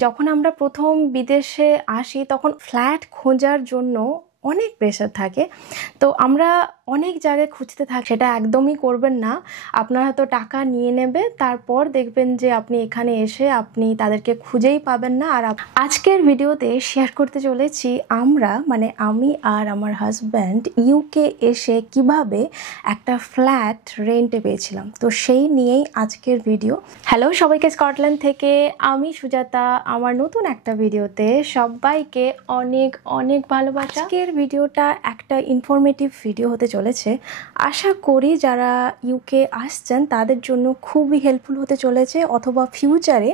যখন আমরা প্রথম বিদেশে আসি তখন ফ্ল্যাট খোঁজার জন্য অনেক প্রেশার থাকে। তো আমরা অনেক জায়গায় খুঁজতে থাকি, সেটা একদমই করবেন না। আপনার হয়তো টাকা নিয়ে নেবে, তারপর দেখবেন যে আপনি এখানে এসে আপনি তাদেরকে খুঁজেই পাবেন না। আর আজকের ভিডিওতে শেয়ার করতে চলেছি আমি আর আমার হাজব্যান্ড ইউকে এসে কিভাবে একটা ফ্ল্যাট রেন্টে পেয়েছিলাম। তো সেই নিয়েই আজকের ভিডিও। হ্যালো সবাইকে, স্কটল্যান্ড থেকে আমি সুজাতা। আমার নতুন একটা ভিডিওতে সবাইকে অনেক অনেক ভালোবাসা। আজকের ভিডিওটা একটা ইনফরমেটিভ ভিডিও হতে চলেছে। আশা করি যারা ইউকে আসছেন তাদের জন্য খুবই হেল্পফুল হতে চলেছে, অথবা ফিউচারে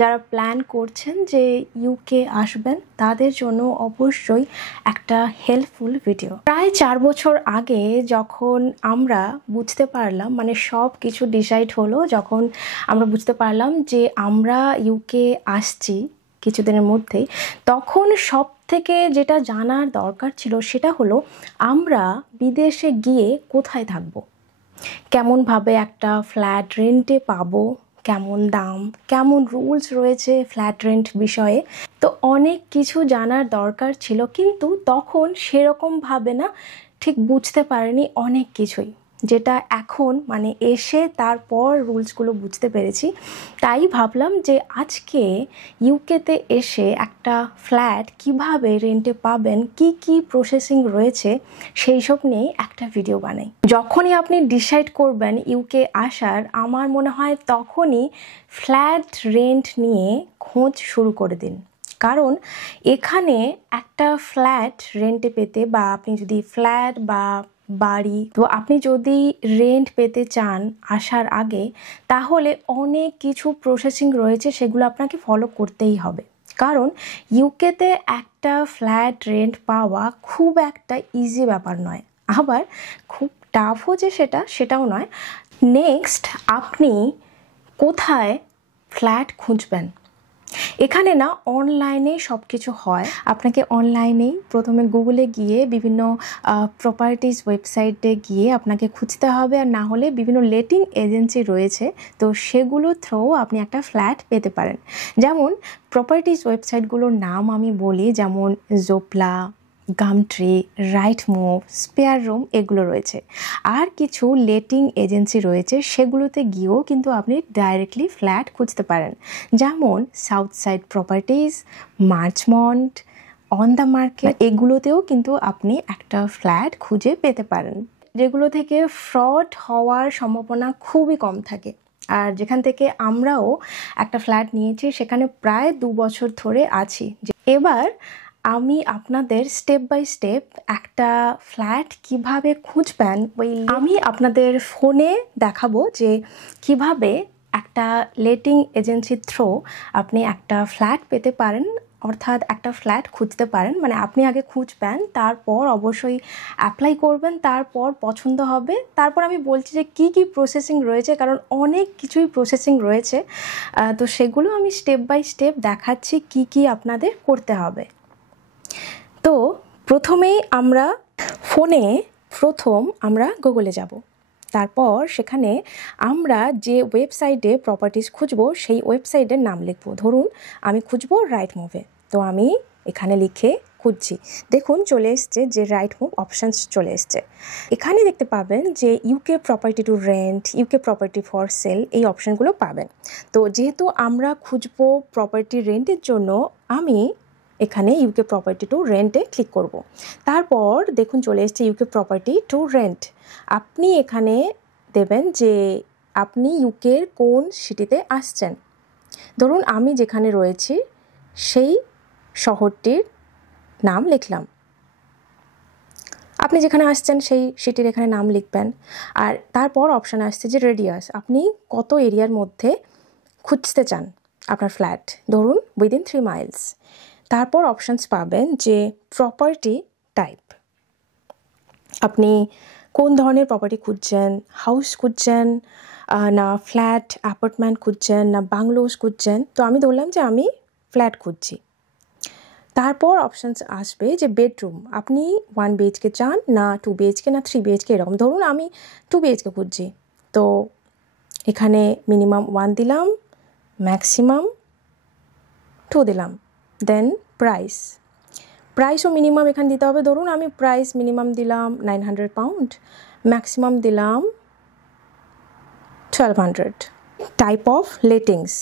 যারা প্ল্যান করছেন যে ইউকে আসবেন তাদের জন্য অবশ্যই একটা হেল্পফুল ভিডিও। প্রায় 4 বছর আগে যখন আমরা বুঝতে পারলাম, সব কিছু ডিসাইড হলো, যখন আমরা বুঝতে পারলাম যে আমরা ইউকে আসছি কিছুদিনের মধ্যেই, তখন সব থেকে যেটা জানার দরকার ছিল সেটা হলো আমরা বিদেশে গিয়ে কোথায় থাকবো, কেমনভাবে একটা ফ্ল্যাট রেন্টে পাবো, কেমন দাম, কেমন রুলস রয়েছে ফ্ল্যাট রেন্ট বিষয়ে। তো অনেক কিছু জানার দরকার ছিল, কিন্তু তখন সেরকমভাবে না ঠিক বুঝতে পারিনি অনেক কিছুই, যেটা এখন এসে তারপর রুলসগুলো বুঝতে পেরেছি। তাই ভাবলাম যে আজকে ইউকেতে এসে একটা ফ্ল্যাট কিভাবে রেন্টে পাবেন, কি কি প্রসেসিং রয়েছে, সেই সব নিয়ে একটা ভিডিও বানাই। যখনই আপনি ডিসাইড করবেন ইউকে আসার, আমার মনে হয় তখনই ফ্ল্যাট রেন্ট নিয়ে খোঁজ শুরু করে দিন। কারণ এখানে একটা ফ্ল্যাট রেন্টে পেতে, বা আপনি যদি ফ্ল্যাট বা বাড়ি, তো আপনি যদি রেন্ট পেতে চান আসার আগে, তাহলে অনেক কিছু প্রসেসিং রয়েছে, সেগুলো আপনাকে ফলো করতেই হবে। কারণ ইউকেতে একটা ফ্ল্যাট রেন্ট পাওয়া খুব একটা ইজি ব্যাপার নয়, আবার খুব টাফও যে সেটাও নয়। নেক্সট, আপনি কোথায় ফ্ল্যাট খুঁজবেন? এখানে না অনলাইনে সব কিছু হয়। আপনাকে অনলাইনেই প্রথমে গুগলে গিয়ে বিভিন্ন প্রপার্টিজ ওয়েবসাইটে গিয়ে আপনাকে খুঁজতে হবে, আর না হলে বিভিন্ন লেটিং এজেন্সি রয়েছে, তো সেগুলো থ্রু আপনি একটা ফ্ল্যাট পেতে পারেন। যেমন প্রপার্টিজ ওয়েবসাইটগুলোর নাম আমি বলি, যেমন জোপলা, গামট্রি, রাইটমুভ, স্পেয়ার রুম, এগুলো রয়েছে। আর কিছু লেটিং এজেন্সি রয়েছে, সেগুলোতে গিয়েও কিন্তু আপনি ডাইরেক্টলি ফ্ল্যাট খুঁজতে পারেন। যেমন south side properties, Marchmont, on the market, এগুলোতেও কিন্তু আপনি একটা ফ্ল্যাট খুঁজে পেতে পারেন, যেগুলো থেকে ফ্রড হওয়ার সম্ভাবনা খুবই কম থাকে। আর যেখান থেকে আমরাও একটা ফ্ল্যাট নিয়েছি, সেখানে প্রায় 2 বছর ধরে আছি। এবার আমি আপনাদের স্টেপ বাই স্টেপ একটা ফ্ল্যাট কিভাবে খুঁজবেন, আমি আপনাদের ফোনে দেখাবো যে কিভাবে একটা লেটিং এজেন্সির থ্রু আপনি একটা ফ্ল্যাট পেতে পারেন, অর্থাৎ একটা ফ্ল্যাট খুঁজতে পারেন। আপনি আগে খুঁজবেন, তারপর অবশ্যই অ্যাপ্লাই করবেন, তারপর পছন্দ হবে, তারপর আমি বলছি যে কি কি প্রসেসিং রয়েছে, কারণ অনেক কিছুই প্রসেসিং রয়েছে। তো সেগুলো আমি স্টেপ বাই স্টেপ দেখাচ্ছি কি কি আপনাদের করতে হবে। তো প্রথমেই আমরা আমরা গুগলে যাব। তারপর সেখানে আমরা যে ওয়েবসাইটে প্রপার্টিজ খুঁজবো সেই ওয়েবসাইটের নাম লিখবো। ধরুন আমি খুঁজবো রাইটমুভে, তো আমি এখানে লিখে খুঁজছি। দেখুন চলে এসছে যে রাইটমুভ অপশানস চলে এসছে। এখানে দেখতে পাবেন যে UK property two rent, UK property for sale, এই অপশানগুলো পাবেন। তো যেহেতু আমরা খুঁজবো প্রপার্টি রেন্টের জন্য, আমি এখানে ইউকে প্রপার্টি টু রেন্টে ক্লিক করব। তারপর দেখুন চলে এসছে ইউকে প্রপার্টি টু রেন্ট। আপনি এখানে দেবেন যে আপনি ইউকের কোন সিটিতে আসছেন। ধরুন আমি যেখানে রয়েছি সেই শহরটির নাম লিখলাম। আপনি যেখানে আসছেন সেই সিটির এখানে নাম লিখবেন। আর তারপর অপশান আসছে যে রেডিয়াস, আপনি কত এরিয়ার মধ্যে খুঁজতে চান আপনার ফ্ল্যাট, ধরুন উইদিন 3 মাইলস। তারপর অপশানস পাবেন যে প্রপার্টি টাইপ, আপনি কোন ধরনের প্রপার্টি খুঁজছেন, হাউস খুঁজছেন না ফ্ল্যাট অ্যাপার্টমেন্ট খুঁজছেন না বাংলোস খুঁজছেন। তো আমি ধরলাম যে আমি ফ্ল্যাট খুঁজছি। তারপর অপশানস আসবে যে বেডরুম, আপনি 1 BHK চান না 2 BHK না 3 BHK, এরকম। ধরুন আমি 2 BHK খুঁজছি, তো এখানে মিনিমাম 1 দিলাম, ম্যাক্সিমাম 2 দিলাম। দেন প্রাইসও মিনিমাম এখানে দিতে হবে। ধরুন আমি প্রাইস মিনিমাম দিলাম 900 পাউন্ড, ম্যাক্সিমাম দিলাম 1200। টাইপ অফ লেটিংস,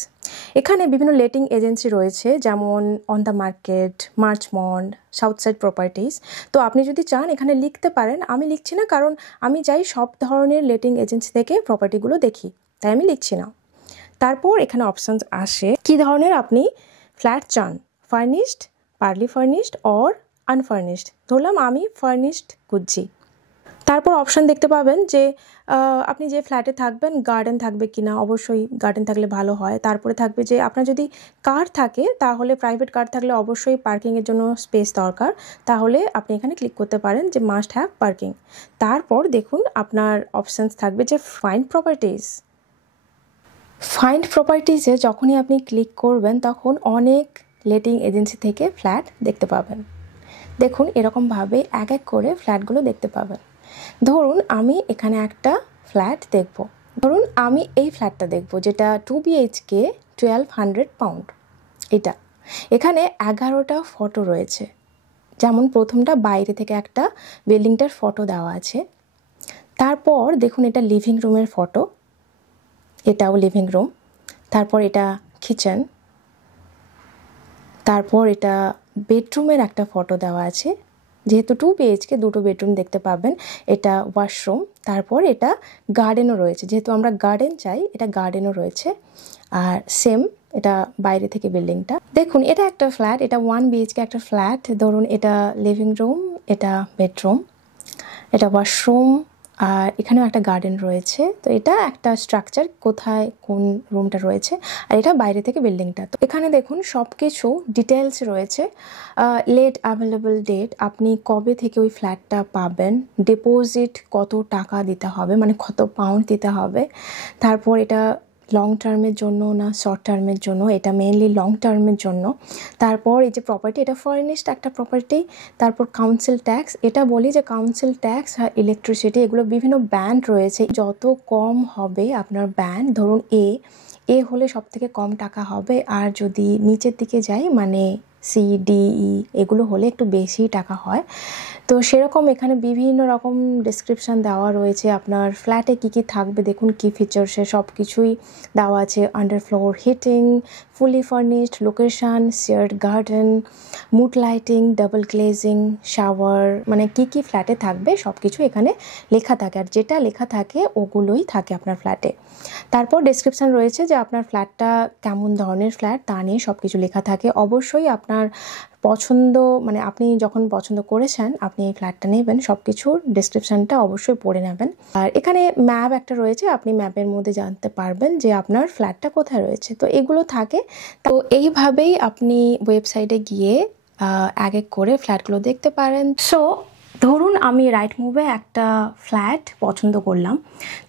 এখানে বিভিন্ন লেটিং এজেন্সি রয়েছে, যেমন অন দ্য মার্কেট, মার্চমন্ড, সাউথসাইড প্রপার্টিজ। তো আপনি যদি চান এখানে লিখতে পারেন, আমি লিখছি না কারণ আমি চাই সব ধরনের লেটিং এজেন্সি থেকে প্রপার্টিগুলো দেখি, তাই আমি লিখছি না। তারপর এখানে অপশানস আসে কী ধরনের আপনি ফ্ল্যাট চান, furnished, Parli furnished or unfurnished. ধরলাম আমি ফার্নিশড খুঁজছি। তারপর অপশান দেখতে পাবেন যে আপনি যে ফ্ল্যাটে থাকবেন গার্ডেন থাকবে কি না, অবশ্যই গার্ডেন থাকলে ভালো হয়। তারপরে থাকবে যে আপনার যদি কার থাকে, তাহলে প্রাইভেট কার থাকলে অবশ্যই পার্কিংয়ের জন্য স্পেস দরকার, তাহলে আপনি এখানে ক্লিক করতে পারেন যে মাস্ট হ্যাভ পার্কিং। তারপর দেখুন আপনার অপশানস থাকবে যে ফাইন্ড প্রপার্টিজে যখনই আপনি ক্লিক করবেন তখন অনেক লেটিং এজেন্সি থেকে ফ্ল্যাট দেখতে পাবেন। দেখুন এরকমভাবে এক এক করে ফ্ল্যাটগুলো দেখতে পাবেন। ধরুন আমি এখানে একটা ফ্ল্যাট দেখব, ধরুন আমি এই ফ্ল্যাটটা দেখব যেটা 2 BHK 1200 পাউন্ড। এখানে 11টা ফটো রয়েছে, যেমন প্রথমটা বাইরে থেকে একটা বিল্ডিংটার ফটো দেওয়া আছে। তারপর দেখুন এটা লিভিং রুমের ফটো, এটাও লিভিং রুম। তারপর এটা কিচেন, তারপর এটা বেডরুমের একটা ফটো দেওয়া আছে, যেহেতু 2 BHK 2টো বেডরুম দেখতে পাবেন। এটা ওয়াশরুম। তারপর এটা গার্ডেনও রয়েছে, যেহেতু আমরা গার্ডেন চাই, এটা গার্ডেনও রয়েছে। আর সেম এটা বাইরে থেকে বিল্ডিংটা। দেখুন এটা একটা ফ্ল্যাট, এটা 1 BHK একটা ফ্ল্যাট। ধরুন এটা লিভিং রুম, এটা বেডরুম, এটা ওয়াশরুম, আর এখানেও একটা গার্ডেন রয়েছে। তো এটা একটা স্ট্রাকচার, কোথায় কোন রুমটা রয়েছে, আর এটা বাইরে থেকে বিল্ডিংটা। তো এখানে দেখুন সব কিছু ডিটেলস রয়েছে। লেট অ্যাভেলেবল ডেট, আপনি কবে থেকে ওই ফ্ল্যাটটা পাবেন, ডিপোজিট কত টাকা দিতে হবে, মানে কত পাউন্ড দিতে হবে। তারপর এটা লং টার্মের জন্য না শর্ট টার্মের জন্য, এটা মেইনলি লং টার্মের জন্য। তারপর এই যে প্রপার্টি, এটা ফার্নিশড একটা প্রপার্টি। তারপর কাউন্সিল ট্যাক্স, এটা বলি যে কাউন্সিল ট্যাক্স আর ইলেকট্রিসিটি এগুলো বিভিন্ন ব্যান্ড রয়েছে, যত কম হবে আপনার ব্যান্ড, ধরুন এ হলে সব থেকে কম টাকা হবে, আর যদি নিচের দিকে যাই মানে CDE এগুলো হলে একটু বেশি টাকা হয়। তো সেরকম এখানে বিভিন্ন রকম ডেসক্রিপশান দেওয়া রয়েছে, আপনার ফ্ল্যাটে কী কী থাকবে, দেখুন কী ফিচার্সে সব কিছুই দেওয়া আছে। Underfloor heating, fully furnished, location, shared garden, mood lighting, double glazing, shower, মানে কী কী ফ্ল্যাটে থাকবে সব কিছু এখানে লেখা থাকে, আর যেটা লেখা থাকে ওগুলোই থাকে আপনার ফ্ল্যাটে। তারপর ডেসক্রিপশান রয়েছে যে আপনার ফ্ল্যাটটা কেমন ধরনের ফ্ল্যাট তা নিয়ে সব কিছু লেখা থাকে। অবশ্যই আপনার পছন্দ, মানে আপনি যখন পছন্দ করেছেন আপনি এই ফ্ল্যাটটা নেবেন, সব কিছুর ডেসক্রিপশানটা অবশ্যই পড়ে নেবেন। আর এখানে ম্যাপ একটা রয়েছে, আপনি ম্যাপের মধ্যে জানতে পারবেন যে আপনার ফ্ল্যাটটা কোথায় রয়েছে। তো এগুলো থাকে। তো এইভাবেই আপনি ওয়েবসাইটে গিয়ে এক এক করে ফ্ল্যাটগুলো দেখতে পারেন। সো ধরুন আমি রাইটমুভে একটা ফ্ল্যাট পছন্দ করলাম,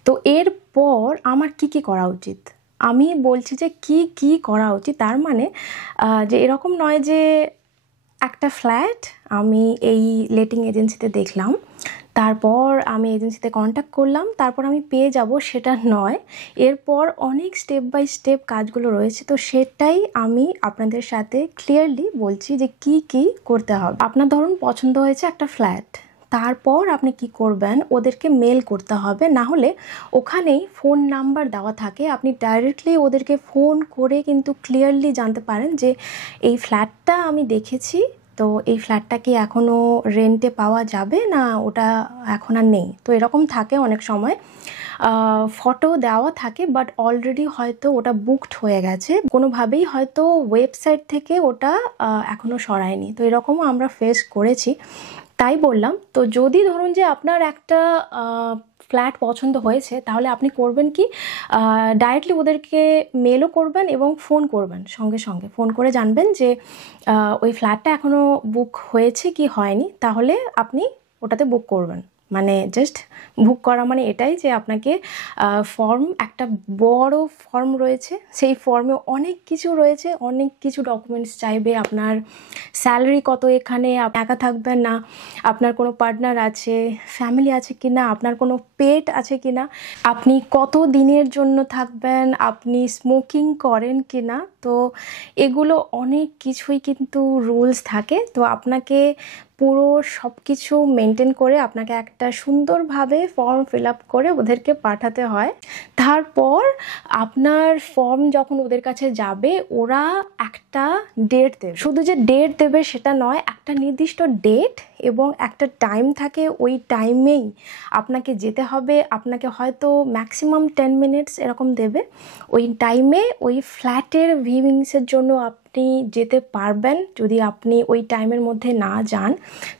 তো এরপর আমার কি কি করা উচিত, আমি বলছি যে কি কি করা উচিত। তার মানে যে এরকম নয় যে একটা ফ্ল্যাট আমি এই লেটিং এজেন্সিতে দেখলাম, তারপর আমি এজেন্সিতে কন্ট্যাক্ট করলাম, তারপর আমি পেয়ে যাব, সেটা নয়। এরপর অনেক স্টেপ বাই স্টেপ কাজগুলো রয়েছে, তো সেটাই আমি আপনাদের সাথে ক্লিয়ারলি বলছি যে কি কি করতে হবে। আপনার ধরুন পছন্দ হয়েছে একটা ফ্ল্যাট, তারপর আপনি কি করবেন, ওদেরকে মেল করতে হবে, না হলে ওখানেই ফোন নাম্বার দেওয়া থাকে, আপনি ডাইরেক্টলি ওদেরকে ফোন করে কিন্তু ক্লিয়ারলি জানতে পারেন যে এই ফ্ল্যাটটা আমি দেখেছি, তো এই ফ্ল্যাটটা কি এখনও রেন্টে পাওয়া যাবে না ওটা এখন আর নেই। তো এরকম থাকে অনেক সময়, ফটো দেওয়া থাকে বাট অলরেডি হয়তো ওটা বুকড হয়ে গেছে, কোনোভাবেই হয়তো ওয়েবসাইট থেকে ওটা এখনও সরায়নি। তো এরকমও আমরা ফেস করেছি, তাই বললাম। তো যদি ধরুন যে আপনার একটা ফ্ল্যাট পছন্দ হয়েছে, তাহলে আপনি করবেন কি, ডাইরেক্টলি ওদেরকে মেলও করবেন এবং ফোন করবেন, সঙ্গে সঙ্গে ফোন করে জানবেন যে ওই ফ্ল্যাটটা এখনও বুক হয়েছে কি হয়নি, তাহলে আপনি ওটাতে বুক করবেন। মানে জাস্ট বুক করা মানে এটাই যে আপনাকে ফর্ম, একটা বড় ফর্ম রয়েছে, সেই ফর্মে অনেক কিছু রয়েছে, অনেক কিছু ডকুমেন্টস চাইবে। আপনার স্যালারি কত, এখানে একা থাকবেন না, আপনার কোনো পার্টনার আছে, ফ্যামিলি আছে কি না, আপনার কোনো পেট আছে কি না, আপনি কত দিনের জন্য থাকবেন, আপনি স্মোকিং করেন কি না। তো এগুলো অনেক কিছুই কিন্তু রুলস থাকে। তো আপনাকে পুরো সব কিছু মেনটেন করে আপনাকে একটা সুন্দরভাবে ফর্ম ফিল আপ করে ওদেরকে পাঠাতে হয়। তারপর আপনার ফর্ম যখন ওদের কাছে যাবে, ওরা একটা ডেট দেবে। শুধু যে ডেট দেবে সেটা নয়, একটা নির্দিষ্ট ডেট এবং একটা টাইম থাকে, ওই টাইমেই আপনাকে যেতে হবে। আপনাকে হয়তো ম্যাক্সিমাম 10 মিনিটস এরকম দেবে। ওই টাইমে ওই ফ্ল্যাটের ভিউইংসের জন্য আপনি যেতে পারবেন। যদি আপনি ওই টাইমের মধ্যে না যান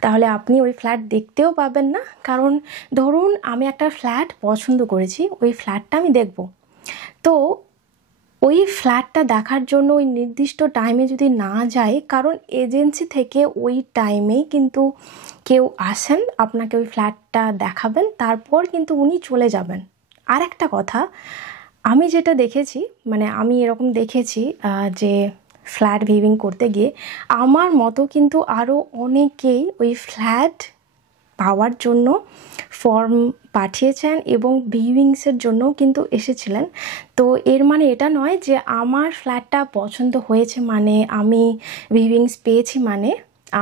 তাহলে আপনি ওই ফ্ল্যাট দেখতেও পাবেন না। কারণ ধরুন আমি একটা ফ্ল্যাট পছন্দ করেছি, ওই ফ্ল্যাটটা আমি দেখব, তো ওই ফ্ল্যাটটা দেখার জন্য ওই নির্দিষ্ট টাইমে যদি না যায়, কারণ এজেন্সি থেকে ওই টাইমেই কিন্তু কেউ আসেন, আপনাকে ওই ফ্ল্যাটটা দেখাবেন, তারপর কিন্তু উনি চলে যাবেন। আর একটা কথা, আমি যেটা দেখেছি, মানে আমি এরকম দেখেছি যে ফ্ল্যাট ভিউইং করতে গিয়ে আমার মতো কিন্তু আরও অনেকেই ওই ফ্ল্যাট পাওয়ার জন্য ফর্ম পাঠিয়েছেন এবং ভিউইংসের জন্য কিন্তু এসেছিলেন। তো এর মানে এটা নয় যে আমার ফ্ল্যাটটা পছন্দ হয়েছে মানে, আমি ভিউইংস পেয়েছি মানে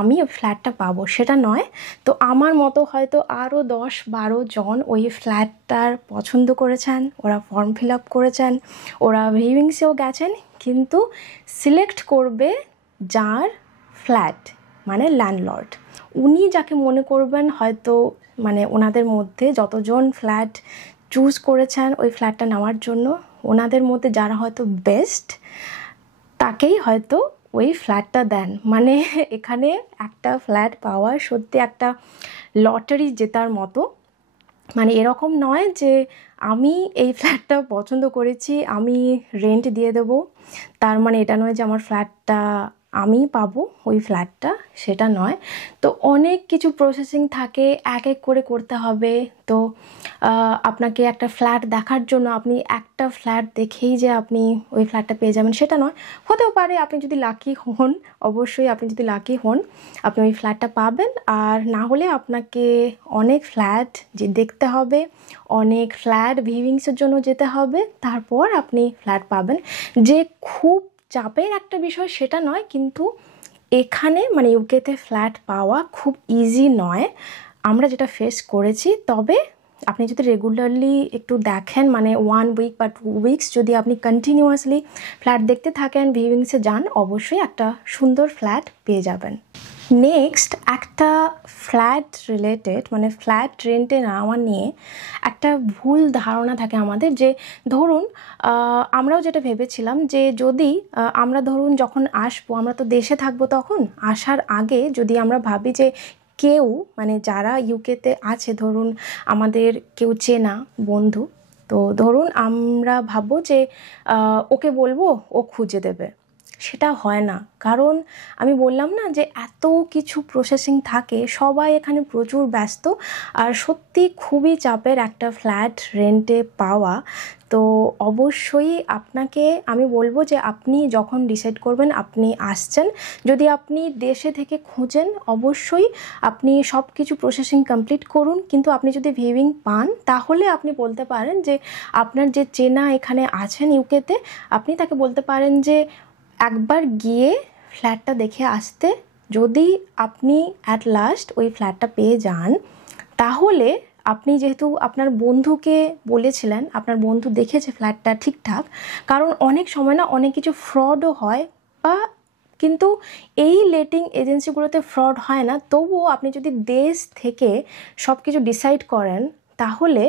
আমি ওই ফ্ল্যাটটা পাবো, সেটা নয়। তো আমার মতো হয়তো আরও 10-12 জন ওই ফ্ল্যাটটার পছন্দ করেছেন, ওরা ফর্ম ফিল আপ করেছেন, ওরা ভিউইংসেও গেছেন, কিন্তু সিলেক্ট করবে যার ফ্ল্যাট, মানে ল্যান্ডলর্ড। উনি যাকে মনে করবেন, হয়তো মানে ওনাদের মধ্যে যতজন ফ্ল্যাট চুজ করেছেন ওই ফ্ল্যাটটা নেওয়ার জন্য, ওনাদের মধ্যে যারা হয়তো বেস্ট, তাকেই হয়তো ওই ফ্ল্যাটটা দেন। মানে এখানে একটা ফ্ল্যাট পাওয়া সত্যি একটা লটারি জেতার মতো। মানে এরকম নয় যে আমি এই ফ্ল্যাটটা পছন্দ করেছি, আমি রেন্ট দিয়ে দেব, তার মানে এটা নয় যে আমার ফ্ল্যাটটা আমি পাবো ওই ফ্ল্যাটটা, সেটা নয়। তো অনেক কিছু প্রসেসিং থাকে, এক এক করে করতে হবে। তো আপনাকে একটা ফ্ল্যাট দেখার জন্য আপনি একটা ফ্ল্যাট দেখেই যে আপনি ওই ফ্ল্যাটটা পেয়ে যাবেন সেটা নয়। হতেও পারে আপনি যদি লাকি হন, অবশ্যই আপনি যদি লাকি হন আপনি ওই ফ্ল্যাটটা পাবেন, আর না হলে আপনাকে অনেক ফ্ল্যাট যে দেখতে হবে, অনেক ফ্ল্যাট ভিউইংসের জন্য যেতে হবে, তারপর আপনি ফ্ল্যাট পাবেন। যে খুব চাপের একটা বিষয় সেটা নয়, কিন্তু এখানে মানে ইউকেতে ফ্ল্যাট পাওয়া খুব ইজি নয়, আমরা যেটা ফেস করেছি। তবে আপনি যদি রেগুলারলি একটু দেখেন, মানে 1 উইক বা 2 উইকস যদি আপনি কন্টিনিউয়াসলি ফ্ল্যাট দেখতে থাকেন, ভিউইংসে যান, অবশ্যই একটা সুন্দর ফ্ল্যাট পেয়ে যাবেন। নেক্সট, একটা ফ্ল্যাট রিলেটেড মানে ফ্ল্যাট রেন্টে নেওয়া নিয়ে একটা ভুল ধারণা থাকে আমাদের। যে ধরুন আমরাও যেটা ভেবেছিলাম যে যদি আমরা ধরুন যখন আসবো, আমরা তো দেশে থাকবো, তখন আসার আগে যদি আমরা ভাবি যে কেউ মানে যারা ইউকেতে আছে, ধরুন আমাদের কেউ চেনা বন্ধু, তো ধরুন আমরা ভাববো যে ওকে বলবো, ও খুঁজে দেবে। সেটা হয় না, কারণ আমি বললাম না যে এত কিছু প্রসেসিং থাকে, সবাই এখানে প্রচুর ব্যস্ত, আর সত্যি খুবই চাপের একটা ফ্ল্যাট রেন্টে পাওয়া। তো অবশ্যই আপনাকে আমি বলবো যে আপনি যখন ডিসাইড করবেন আপনি আসছেন, যদি আপনি দেশে থেকে খুঁজেন অবশ্যই আপনি সব কিছু প্রসেসিং কমপ্লিট করুন, কিন্তু আপনি যদি ভিউইং পান তাহলে আপনি বলতে পারেন যে আপনার যে চেনা এখানে আছেন ইউকেতে, আপনি তাকে বলতে পারেন যে একবার গিয়ে ফ্ল্যাটটা দেখে আসতে। যদি আপনি অ্যাট লাস্ট ওই ফ্ল্যাটটা পেয়ে যান, তাহলে আপনি যেহেতু আপনার বন্ধুকে বলেছিলেন, আপনার বন্ধু দেখেছে ফ্ল্যাটটা ঠিকঠাক, কারণ অনেক সময় না অনেক কিছু ফ্রডও হয়, বা কিন্তু এই লেটিং এজেন্সিগুলোতে ফ্রড হয় না। তবুও আপনি যদি দেশ থেকে সব কিছু ডিসাইড করেন, তাহলে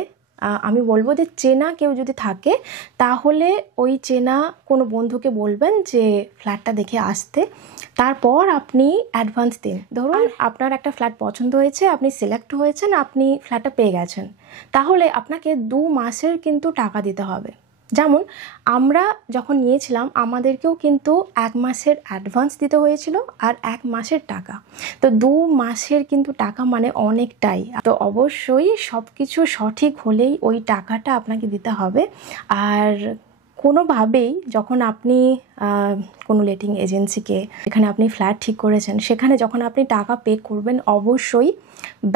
আমি বলবো যে চেনা কেউ যদি থাকে তাহলে ওই চেনা কোনো বন্ধুকে বলবেন যে ফ্ল্যাটটা দেখে আসতে, তারপর আপনি অ্যাডভান্স দিন। ধরুন আপনার একটা ফ্ল্যাট পছন্দ হয়েছে, আপনি সিলেক্ট হয়েছেন, আপনি ফ্ল্যাটটা পেয়ে গেছেন, তাহলে আপনাকে 2 মাসের কিন্তু টাকা দিতে হবে। যেমন আমরা যখন নিয়েছিলাম আমাদেরকেও কিন্তু 1 মাসের অ্যাডভান্স দিতে হয়েছিল আর 1 মাসের টাকা। তো 2 মাসের কিন্তু টাকা মানে অনেকটাই। তো অবশ্যই সব কিছু সঠিক হলেই ওই টাকাটা আপনাকে দিতে হবে। আর কোনোভাবেই যখন আপনি কোনো লেটিং এজেন্সিকে, এখানে আপনি ফ্ল্যাট ঠিক করেছেন, সেখানে যখন আপনি টাকা পে করবেন অবশ্যই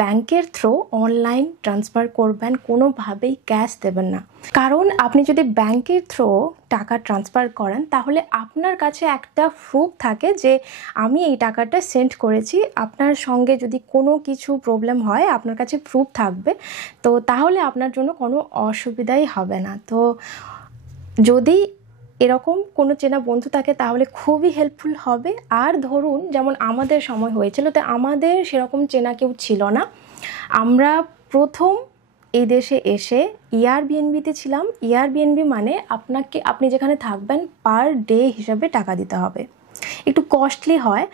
ব্যাংকের থ্রু অনলাইন ট্রান্সফার করবেন, কোনোভাবেই ক্যাশ দেবেন না। কারণ আপনি যদি ব্যাংকের থ্রু টাকা ট্রান্সফার করেন তাহলে আপনার কাছে একটা প্রুফ থাকে যে আমি এই টাকাটা সেন্ড করেছি। আপনার সঙ্গে যদি কোনো কিছু প্রবলেম হয় আপনার কাছে প্রুফ থাকবে, তো তাহলে আপনার জন্য কোনো অসুবিধাই হবে না। তো যদি এরকম কোনো চেনা বন্ধু থাকে তাহলে খুবই হেল্পফুল হবে। আর ধরুন যেমন আমাদের সময় হয়েছিল, তো আমাদের সেরকম চেনা কেউ ছিল না। আমরা প্রথম এই দেশে এসে এয়ারবিএনবিতে ছিলাম। এয়ারবিএনবি মানে আপনি যেখানে থাকবেন পার ডে হিসাবে টাকা দিতে হবে। একটু কস্টলি হয়,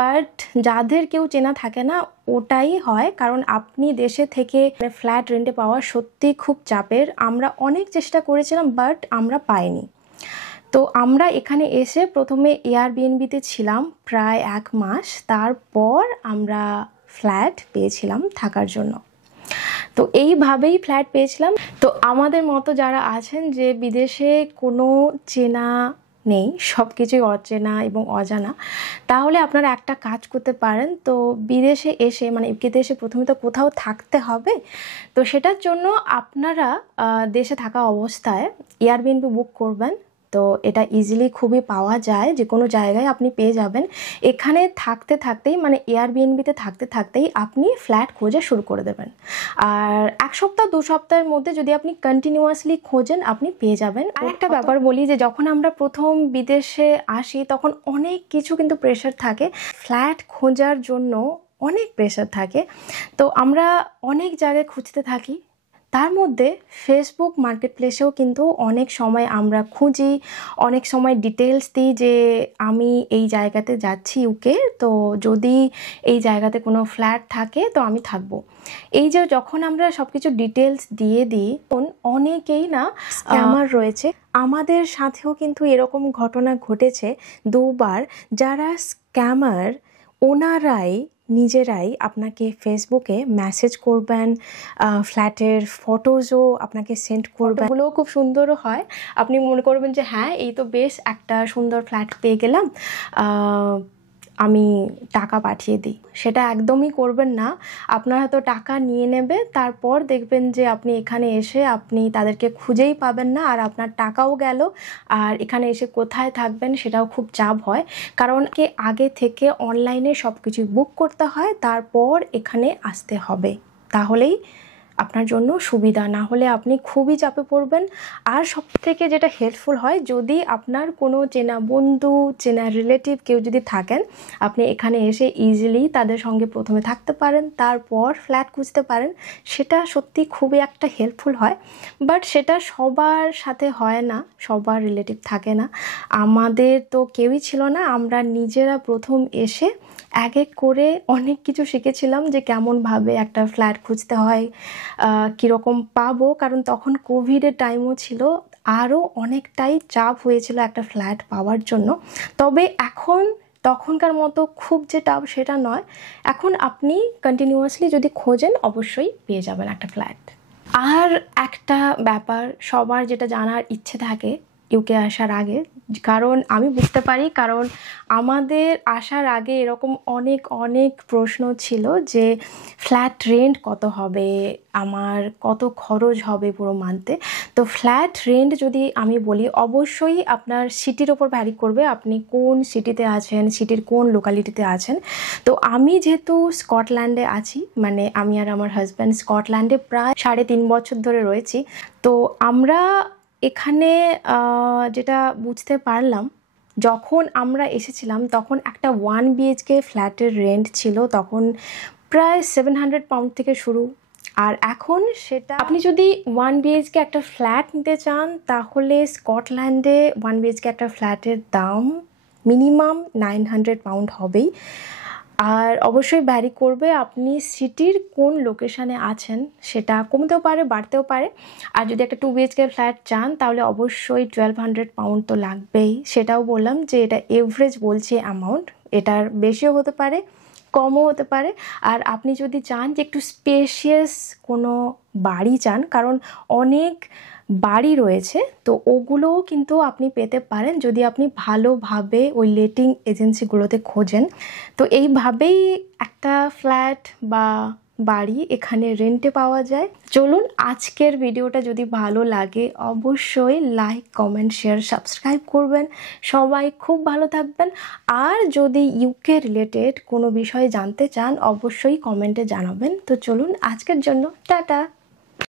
বাট যাদের কেউ চেনা থাকে না ওটাই হয়, কারণ আপনি দেশে থেকে ফ্ল্যাট রেন্টে পাওয়া সত্যি খুব চাপের। আমরা অনেক চেষ্টা করেছিলাম বাট আমরা পাইনি। তো আমরা এখানে এসে প্রথমে এয়ারবিএনবিতে ছিলাম প্রায় 1 মাস, তারপর আমরা ফ্ল্যাট পেয়েছিলাম থাকার জন্য। তো এইভাবেই ফ্ল্যাট পেয়েছিলাম। তো আমাদের মতো যারা আছেন যে বিদেশে কোনো চেনা নেই, সব কিছুই অচেনা এবং অজানা, তাহলে আপনারা একটা কাজ করতে পারেন। তো বিদেশে এসে মানে ইউকেতে এসে প্রথমে তো কোথাও থাকতে হবে, তো সেটার জন্য আপনারা দেশে থাকা অবস্থায় এয়ারবিএনবি বুক করবেন। তো এটা ইজিলি খুবই পাওয়া যায়, যে কোনো জায়গায় আপনি পেয়ে যাবেন। এখানে থাকতে থাকতেই মানে এয়ারবিএনবিতে থাকতে থাকতেই আপনি ফ্ল্যাট খোঁজা শুরু করে দেবেন। আর 1 সপ্তাহ 2 সপ্তাহের মধ্যে যদি আপনি কন্টিনিউয়াসলি খোঁজেন আপনি পেয়ে যাবেন। আর একটা ব্যাপার বলি, যে যখন আমরা প্রথম বিদেশে আসি তখন অনেক কিছু কিন্তু প্রেশার থাকে, ফ্ল্যাট খোঁজার জন্য অনেক প্রেশার থাকে। তো আমরা অনেক জায়গায় খুঁজতে থাকি, তার মধ্যে ফেসবুক মার্কেট প্লেসেও কিন্তু অনেক সময় আমরা খুঁজি, অনেক সময় ডিটেলস দিই যে আমি এই জায়গাতে যাচ্ছি ইউকে, তো যদি এই জায়গাতে কোনো ফ্ল্যাট থাকে তো আমি থাকবো। এই যে যখন আমরা সব কিছু ডিটেলস দিয়ে দিই তখন অনেকেই না স্ক্যামার রয়েছে। আমাদের সাথেও কিন্তু এরকম ঘটনা ঘটেছে 2 বার। যারা স্ক্যামার ওনারাই নিজেরাই আপনাকে ফেসবুকে মেসেজ করবেন, ফ্ল্যাটের ফটোজও আপনাকে সেন্ড করবেন, ওগুলোও খুব সুন্দরও হয়। আপনি মনে করবেন যে হ্যাঁ এই তো বেশ একটা সুন্দর ফ্ল্যাট পেয়ে গেলাম, আমি টাকা পাঠিয়ে দিই। সেটা একদমই করবেন না। আপনার হয়তো টাকা নিয়ে নেবে, তারপর দেখবেন যে আপনি এখানে এসে আপনি তাদেরকে খুঁজেই পাবেন না, আর আপনার টাকাও গেল। আর এখানে এসে কোথায় থাকবেন সেটাও খুব চাপ হয়, কারণ আগে থেকে অনলাইনে সব কিছু বুক করতে হয়, তারপর এখানে আসতে হবে। তাহলেই আপনার জন্য সুবিধা, না হলে আপনি খুবই চাপে পড়বেন। আর সব থেকে যেটা হেল্পফুল হয়, যদি আপনার কোনো চেনা বন্ধু, চেনা রিলেটিভ কেউ যদি থাকেন, আপনি এখানে এসে ইজিলি তাদের সঙ্গে প্রথমে থাকতে পারেন, তারপর ফ্ল্যাট খুঁজতে পারেন। সেটা সত্যি খুবই একটা হেল্পফুল হয়, বাট সেটা সবার সাথে হয় না, সবার রিলেটিভ থাকে না। আমাদের তো কেউই ছিল না, আমরা নিজেরা প্রথম এসে এক এক করে অনেক কিছু শিখেছিলাম যে কেমনভাবে একটা ফ্ল্যাট খুঁজতে হয়, কীরকম পাবো, কারণ তখন কোভিডের টাইমও ছিল, আরও অনেকটাই চাপ হয়েছিল একটা ফ্ল্যাট পাওয়ার জন্য। তবে এখন তখনকার মতো খুব যে টাফ সেটা নয়, এখন আপনি কন্টিনিউয়াসলি যদি খোঁজেন অবশ্যই পেয়ে যাবেন একটা ফ্ল্যাট। আর একটা ব্যাপার সবার যেটা জানার ইচ্ছে থাকে ইউকে আসার আগে, কারণ আমি বুঝতে পারি, কারণ আমাদের আসার আগে এরকম অনেক অনেক প্রশ্ন ছিল যে ফ্ল্যাট রেন্ট কত হবে, আমার কত খরচ হবে পুরো মান্থে। তো ফ্ল্যাট রেন্ট যদি আমি বলি, অবশ্যই আপনার সিটির ওপর ভ্যারি করবে, আপনি কোন সিটিতে আছেন, সিটির কোন লোকালিটিতে আছেন। তো আমি যেহেতু স্কটল্যান্ডে আছি, মানে আমি আর আমার হাজব্যান্ড স্কটল্যান্ডে প্রায় 3.5 বছর ধরে রয়েছি। তো আমরা এখানে যেটা বুঝতে পারলাম, যখন আমরা এসেছিলাম তখন একটা 1 BHK ফ্ল্যাটের রেন্ট ছিল তখন প্রায় 700 পাউন্ড থেকে শুরু। আর এখন সেটা আপনি যদি 1 BHK একটা ফ্ল্যাট নিতে চান তাহলে স্কটল্যান্ডে 1 BHK একটা ফ্ল্যাটের দাম মিনিমাম 900 পাউন্ড হবেই। আর অবশ্যই ভ্যারি করবে আপনি সিটির কোন লোকেশানে আছেন, সেটা কমতেও পারে বাড়তেও পারে। আর যদি একটা 2 BHK ফ্ল্যাট চান তাহলে অবশ্যই 1200 পাউন্ড তো লাগবেই। সেটাও বললাম যে এটা এভারেজ বলছি অ্যামাউন্ট, এটার বেশিও হতে পারে কমও হতে পারে। আর আপনি যদি চান যে একটু স্পেশিয়াস কোনো বাড়ি চান, কারণ অনেক বাড়ি রয়েছে তো ওগুলোও কিন্তু আপনি পেতে পারেন যদি আপনি ভালোভাবে ওই লেটিং এজেন্সিগুলোতে খোঁজেন। তো এইভাবেই একটা ফ্ল্যাট বা বাড়ি এখানে রেন্টে পাওয়া যায়। চলুন, আজকের ভিডিওটা যদি ভালো লাগে অবশ্যই লাইক কমেন্ট শেয়ার সাবস্ক্রাইব করবেন। সবাই খুব ভালো থাকবেন। আর যদি ইউকে রিলেটেড কোনো বিষয়ে জানতে চান অবশ্যই কমেন্টে জানাবেন। তো চলুন, আজকের জন্য টাটা।